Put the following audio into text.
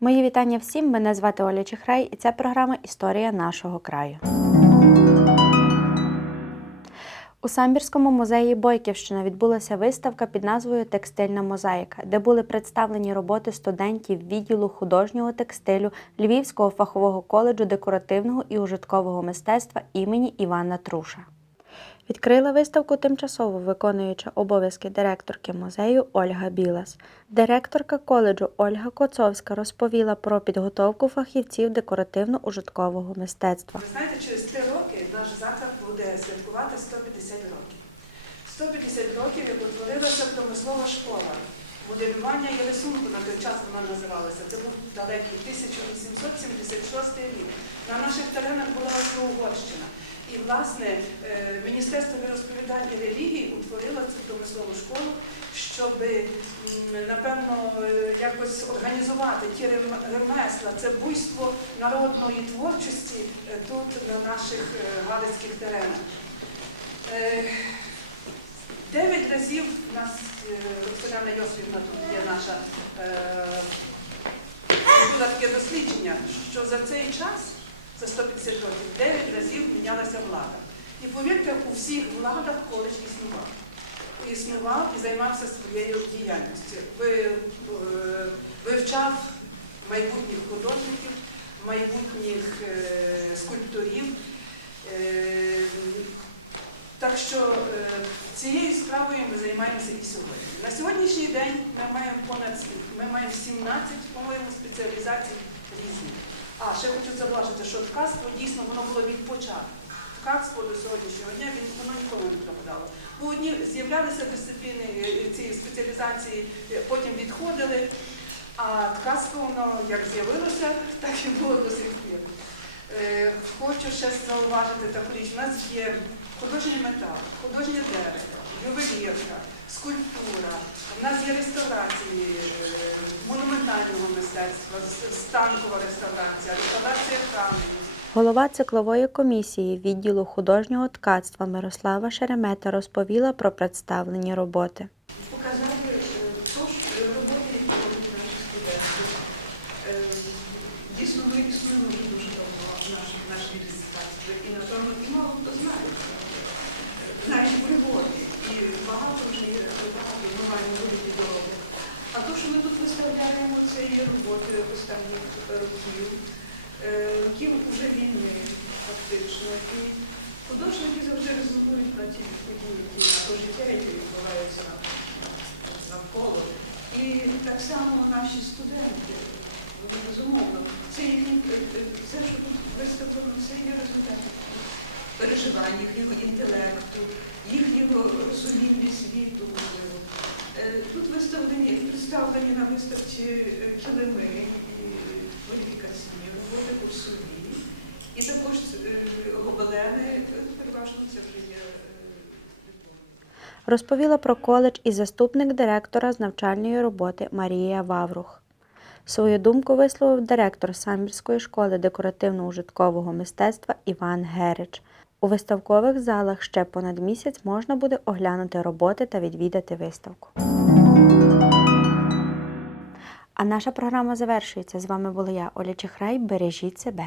Мої вітання всім. Мене звати Оля Чехрай, і це програма Історія нашого краю. У Самбірському музеї Бойківщина відбулася виставка під назвою Текстильна мозаїка, де були представлені роботи студентів відділу художнього текстилю Львівського фахового коледжу декоративного і ужиткового мистецтва імені Івана Труша. Відкрила виставку тимчасово виконуюча обов'язки директорки музею Ольга Білас. Директорка коледжу Ольга Коцовська розповіла про підготовку фахівців декоративно-ужиткового мистецтва. Ви знаєте, через три роки 150 років. 150 років, як утворилася промислова школа. Моделювання і рисунку на той час вона називалася. Це був далекий 1876 рік. На наших теренах була Австро-Угорщина. І, власне, е, Міністерство розповідання релігії утворило цю промислову школу, щоб, напевно, е, якось організувати ті ремесла, це буйство народної творчості е, тут, на наших галицьких теренах. Е, Дев'ять разів у нас е, Роксоляна Йосифівна тут є наша е, робила таке дослідження, що за цей час, за 150 років, 9 разів мінялася влада. І повірте, у всіх владах коледж існував. Існував і займався своєю діяльністю. Е, вивчав майбутніх художників, майбутніх е, скульпторів. Так що е, цією справою ми займаємося і сьогодні. На сьогоднішній день ми маємо понад ми маємо 17, по-моєму, спеціалізацій різних. А ще хочу зауважити, що ткацтво дійсно воно було від початку. Ткацтво до сьогоднішнього дня він воно ніколи не пропадало. Бо одні з'являлися дисципліни е, ці спеціалізації, е, потім відходили. А ткацтво воно як з'явилося, так і було до сих пір. Е, Хочу ще зауважити таку річ. У нас є художній метал, художнє дерево, ювелірка, скульптура. У нас є реставрації е, монументального мистецтва, станкова реставрація, реставрація храмів. Голова циклової комісії відділу художнього ткацтва Мирослава Шеремета розповіла про представлені роботи. Показати е, то, що роботи, які роблять наші студенти. Дійсно, ми існуємо вже дуже давно в нашій нашій дисертації. І, напевно, і мало хто знає. Е, Навіть в Львові. І багато вже є багато ми маємо великі дороги. А то, що ми тут виставляємо, це є роботи останніх років, е, років вже війни, фактично. І художники завжди резонують на ті події, які на життя, які відбуваються навколо. І так само наші студенти, вони безумовно, це їхні все, що тут виставлено, це є результат переживань, їхнього інтелекту, їхнього розуміння світу. Е, Тут виставлені, представлені на виставці е, килими і модифікаційні роботи курсові. І також е, гобелени, е, переважно це вже є е. Розповіла про коледж і заступник директора з навчальної роботи Марія Ваврух. Свою думку висловив директор Самбірської школи декоративно-ужиткового мистецтва Іван Герич. У виставкових залах ще понад місяць можна буде оглянути роботи та відвідати виставку. А наша програма завершується. З вами була я, Оля Чехрай. Бережіть себе.